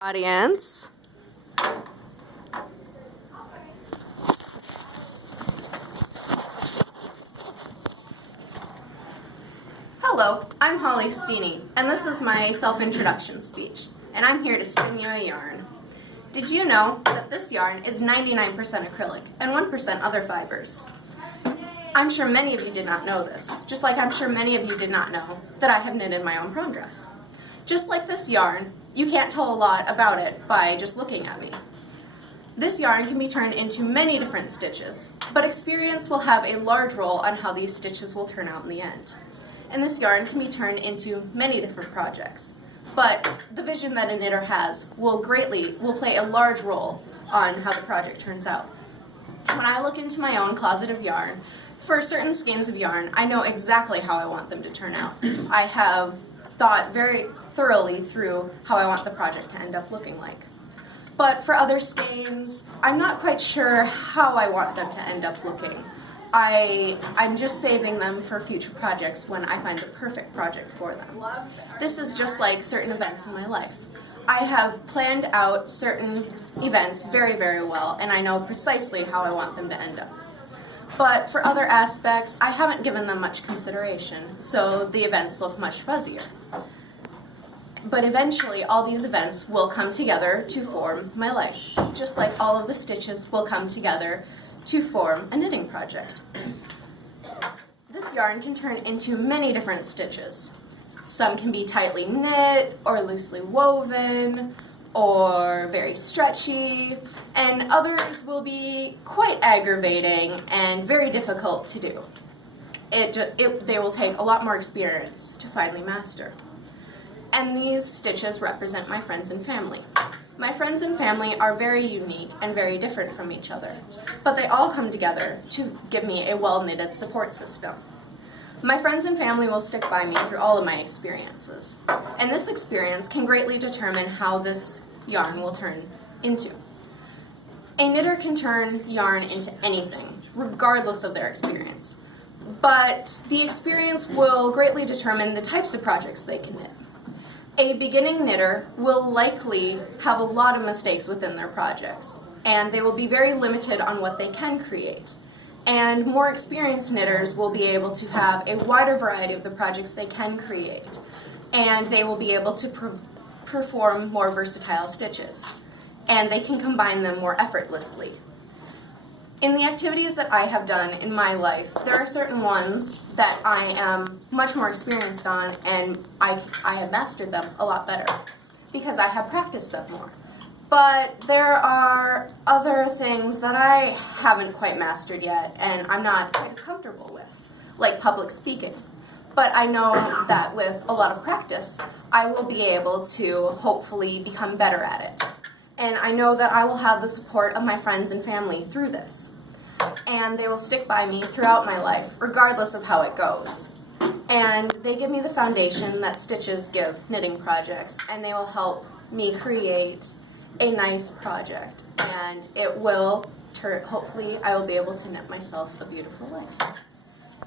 Audience. Hello, I'm Holly Steeney, and this is my self-introduction speech, and I'm here to spin you a yarn. Did you know that this yarn is 99% acrylic and 1% other fibers? I'm sure many of you did not know this, just like I'm sure many of you did not know that I have knitted my own prom dress. Just like this yarn, you can't tell a lot about it by just looking at me. This yarn can be turned into many different stitches, but experience will have a large role on how these stitches will turn out in the end. And this yarn can be turned into many different projects, but the vision that a knitter has will play a large role on how the project turns out. When I look into my own closet of yarn, for certain skeins of yarn, I know exactly how I want them to turn out. I have thought very thoroughly through how I want the project to end up looking like. But for other skeins, I'm not quite sure how I want them to end up looking. I'm just saving them for future projects when I find the perfect project for them. This is just like certain events in my life. I have planned out certain events very, very well, and I know precisely how I want them to end up. But for other aspects, I haven't given them much consideration, so the events look much fuzzier. But eventually, all these events will come together to form my life, just like all of the stitches will come together to form a knitting project. This yarn can turn into many different stitches. Some can be tightly knit, or loosely woven, or very stretchy, and others will be quite aggravating and very difficult to do. They will take a lot more experience to finally master. And these stitches represent my friends and family. My friends and family are very unique and very different from each other, but they all come together to give me a well-knitted support system. My friends and family will stick by me through all of my experiences, and this experience can greatly determine how this yarn will turn into. A knitter can turn yarn into anything, regardless of their experience, but the experience will greatly determine the types of projects they can knit. A beginning knitter will likely have a lot of mistakes within their projects, and they will be very limited on what they can create. And more experienced knitters will be able to have a wider variety of the projects they can create, and they will be able to perform more versatile stitches, and they can combine them more effortlessly. In the activities that I have done in my life, there are certain ones that I am much more experienced on, and I have mastered them a lot better because I have practiced them more. But there are other things that I haven't quite mastered yet, and I'm not quite as comfortable with, like public speaking. But I know that with a lot of practice, I will be able to hopefully become better at it. And I know that I will have the support of my friends and family through this. And they will stick by me throughout my life, regardless of how it goes. And they give me the foundation that stitches give knitting projects, and they will help me create a nice project. And it will hopefully I will be able to knit myself a beautiful life.